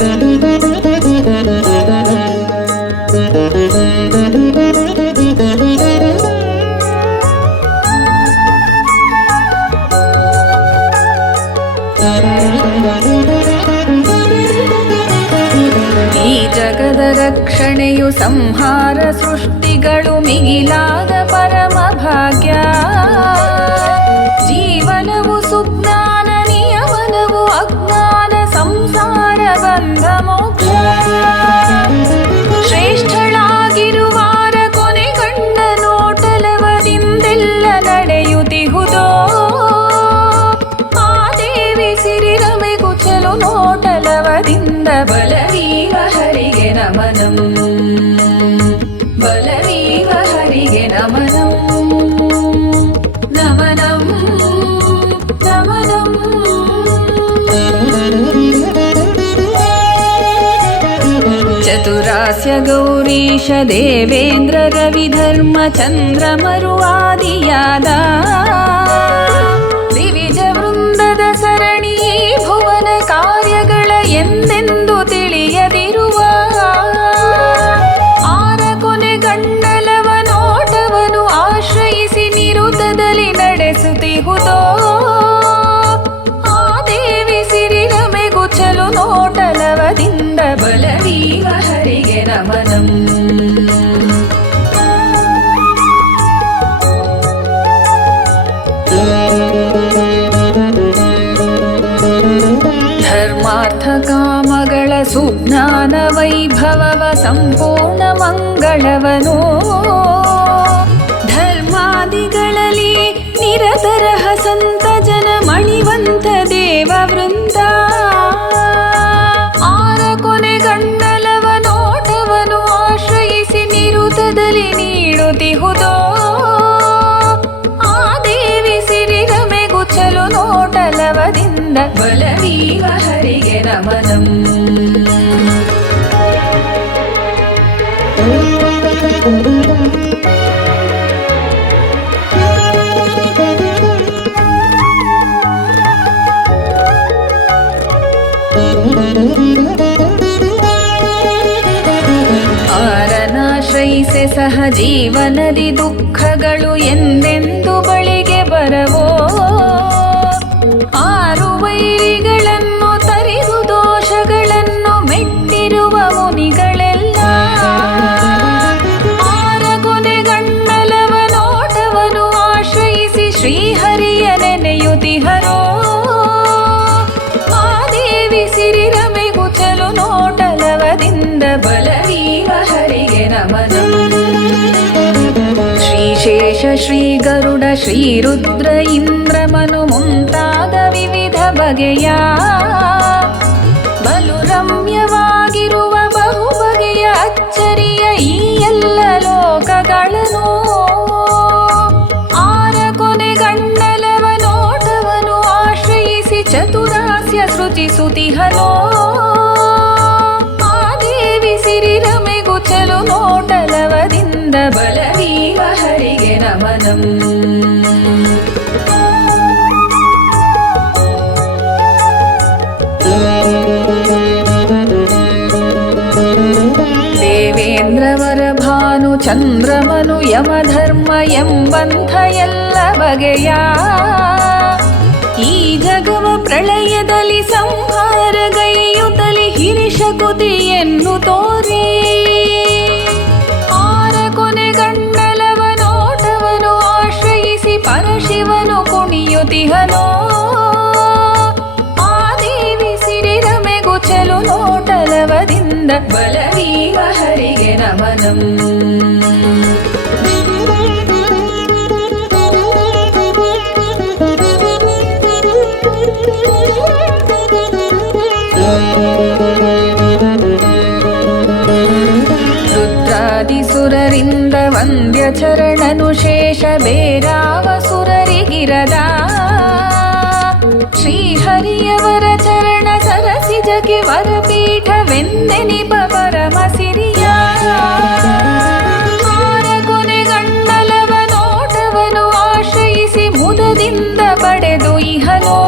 ಈ ಜಗದ ರಕ್ಷಣೆಯು ಸಂಹಾರ ಸೃಷ್ಟಿಗಳು ಮಿಗಿಲಾದ ಪರಮ ಭಾಗ್ಯ. ಜೀವನವು ಸುಜ್ಞಾನ ನಿಯಮನವು ಅಜ್ಞಾನ ಸಂಸಾರ ಬಂಧ ಮೋಕ್ಷ. ಶ್ರೇಷ್ಠಳಾಗಿರುವಾರ ಕೊನೆ ಕಂಡ ನೋಟಲವದಿಂದೆಲ್ಲ ನಡೆಯುತ್ತಿಹುದೋ. ಆ ದೇವಿ ಸಿರಿರಮೆ ಕುಚಲು ನೋಟಲವದಿಂದ ಬಲವೀವ ಹರಿಗೆ ನಮನಂ, ಬಲವೀವ ಹರಿಗೆ ನಮನಂ, ನಮನಂ ನಮನಂ. ಚತುರಾಸ್ಯ ಗೌರೀಶ ದೇವೇಂದ್ರ ರವಿ ಧರ್ಮ ಚಂದ್ರಮರು ಆದಿಯಾದ ದಿವಿಜ ವೃಂದದ ಸರಣಿ ಭುವನ ಕಾರ್ಯಗಳ ಎಂದೆಂದು ತಿಳಿಯದಿರುವ ಆರ ಕೊನೆ ಗಂಡಲವ ನೋಟವನು ಆಶ್ರಯಿಸಿ ನಿರುತದಲ್ಲಿ ನಡೆಸುತ್ತಿಹುದೋ. ಆ ದೇವಿ ಸಿರಿರಮೆ ಗುಚಲು ನೋಟಲವದಿಂದ ಬಲವೀವ ಹರಿಗೆ ನಮನಂ. ಧರ್ಮಾರ್ಥ ಕಾಮಗಳ ಸುಜ್ಞಾನ ವೈಭವವ ಸಂಪೂರ್ಣ ಮಂಗಳವನು ಧರ್ಮಾದಿಗಳಲ್ಲಿ ನಿರತರಹ ಸಂತ ಜನ ಮಣಿವಂತ ದೇವ ವೃಂದ. ಆರ ಕೊನೆ ಗಂಡಲವ ನೋಟವನು ಆಶ್ರಯಿಸಿ ನಿರುತದಲ್ಲಿ ನೀಡುತ್ತಿಹುದೋ. ಆ ದೇವಿ ಸಿರಿರಮೆ ಗುಚಲು ನೋಟಲವದಿಂದ ಬಲವೀವ ಹರಿಗೆ ನಮನಂ. ಆರನಾಶ್ರಯಿಸೆ ಸಹ ಜೀವನದಿ ದುಃಖಗಳು ಎಂದೆಂದು ಬಳಿಗೆ ಬರವೋ. ಆರು ವೈರಿಗಳನ್ನು ತರಿದು ದೋಷಗಳನ್ನು ಮೆಟ್ಟಿರುವ ಮುನಿಗಳೆಲ್ಲ ಆರ ಕೊನೆ ಗಂಡಲವ ನೋಟವನು ಆಶ್ರಯಿಸಿ ಶ್ರೀಹರಿಯ ನೆನೆಯುತಿಹರೋ. ಆ ದೇವಿ ಸಿರಿರಮೆ ಗುಚಲು ನೋಟಲವದಿಂದ ಬಲವೀವ ಹರಿಗೆ ನಮನಂ. ಶ್ರೀಶೇಷ ಶ್ರೀ ಗರುಡ ಶ್ರೀ ರುದ್ರ ಇಂದ್ರ ಮನು ಮುಂತಾದ ವಿವಿಧ ಬಗೆಯ ಬಲು ರಮ್ಯವಾಗಿರುವ ಬಹು ಬಗೆಯ ಅಚ್ಚರಿಯ ಈ ಎಲ್ಲ ಲೋಕಗಳನ್ನು ಆರ ಕೊನೆ ಗಂಡಲವ ನೋಟವನು ಆಶ್ರಯಿಸಿ ಚತುರಾಸ್ಯ ಸೃಜಿಸುತಿಹನೋ. ಆ ದೇವಿ ಸಿರಿರಮೆ ಗುಚಲು ನೋಟಲವದಿಂದ ಬಲವೀವ ಹರಿಗೆ ನಮನಂ. ದೇವೇಂದ್ರವರ ಭಾನು ಚಂದ್ರಮನು ಯಮಧರ್ಮ ಎಂಬಂಥ ಎಲ್ಲ ಬಗೆಯ ಈ ಜಗವ ಪ್ರಳಯದಲ್ಲಿ ಸಂಹಾರಗೈಯುತ್ತಲಿ ಹಿರಿಶಕುತಿಯನ್ನು ತೋರಿ ಆರ ಕೊನೆ ಗಂಡಲವ ನೋಟವನು ಆಶ್ರಯಿಸಿ ಪರಶಿವನು ಕುಣಿಯುತಿಹನೋ. ಆ ದೇವಿ ಸಿರಿರಮೆ ಗುಚಲು ನೋಟಲವದಿಂದ ಬಲವೀವ ಹರಿಗೆ ನಮನಂ. ರುದ್ರಾದಿಸುರರಿಂದ ವಂದ್ಯ ಚರಣನು ಶೇಷ ಬೇರಾವ ಸುರರಿಗಿರದ ಶ್ರೀಹರಿಯವರ ಚರಣ ಸರಸಿಜಕ್ಕೆ ವರಪೀಠವೆಂದೆನಿಪ ಪರಮ ಸಿರಿಯ ಆರ ಕೊನೆ ಗಂಡಲವ ನೋಟವನು ಆಶ್ರಯಿಸಿ ಮುದದಿಂದ ಪಡೆದು ಇಹನೋ.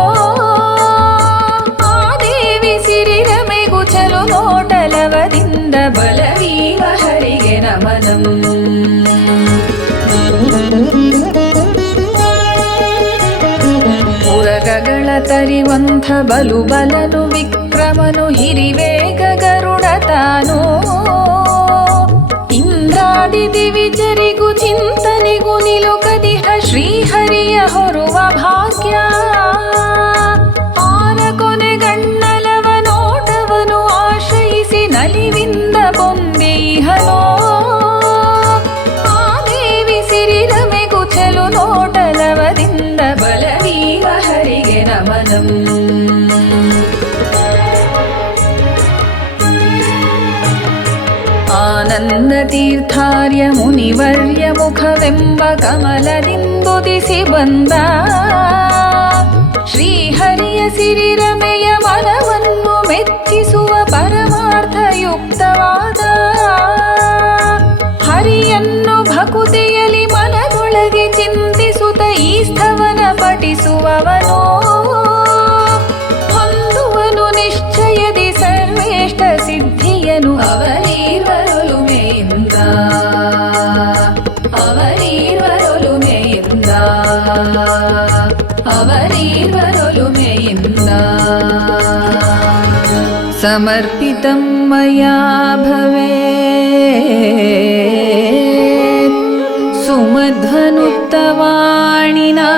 ಆ ದೇವಿ ಸಿರಿರಮೆ ಗುಚಲು ಮೆರೆವಂಥ ಬಲುಬಲನು ವಿಕ್ರಮನು ಹಿರಿವೇಗ ಗರುಡ ತಾನು ಇಂದ್ರಾದಿ ದಿವಿಜರಿಗೂ ಚಿಂತನೆಗೂ ನಿಲುಕದಿಹ ಶ್ರೀಹರಿಯ ಹೊರುವ ಭಾಗ್ಯ ಆನ ಕೊನೆಗಣ್ಣಲವ ನೋಟವನು ಆಶ್ರಯಿಸಿ ನಲಿವಿಂದ ಬೊಂದೆಯಿಹನೋ ಆ ದೇವಿ ಸಿರಿರಮೆಗು ಚೆಲು ನೋಟಲವದಿಂದ ಬಲವೀವ ಹರಿಗೆ ನಮನಂ ಆನಂದ ತೀರ್ಥಾರ್ಯ ಮುನಿವರ್ಯ ಮುಖವೆಂಬ ಕಮಲದಿಂದುದಿಸಿ ಬಂದ ಶ್ರೀಹರಿಯ ಸಿರಿರಮೆಯ ಮನವನ್ನು ಮೆಚ್ಚಿಸುವ ಪರಮಾರ್ಥಯುಕ್ತವಾದ ಹರಿಯನ್ನು ಭಕುತಿಯಲಿ ಮನದೊಳಗೆ ಚಿಂತಿಸುತ್ತ ಈ ಸ್ಥವನ ಪಠಿಸುವವನೋ ಹೊಂದುವನು ನಿಶ್ಚಯದಿ ಸರ್ವೇಷ್ಟ ಸಿದ್ಧಿಯನು ಅವರೀರ್ವರೊಲುಮೆಯಿಂದ ಅವರೀರ್ವರೊಲುಮೆಯಿಂದ ಅವರೀರ್ವರೊಲುಮೆಯಿಂದ ಸಮರ್ಪಿತಂ ಮಯಾ ಭವೇತ್ ಸುಮಧ್ವನುತ್ತವಾಣಿನಾ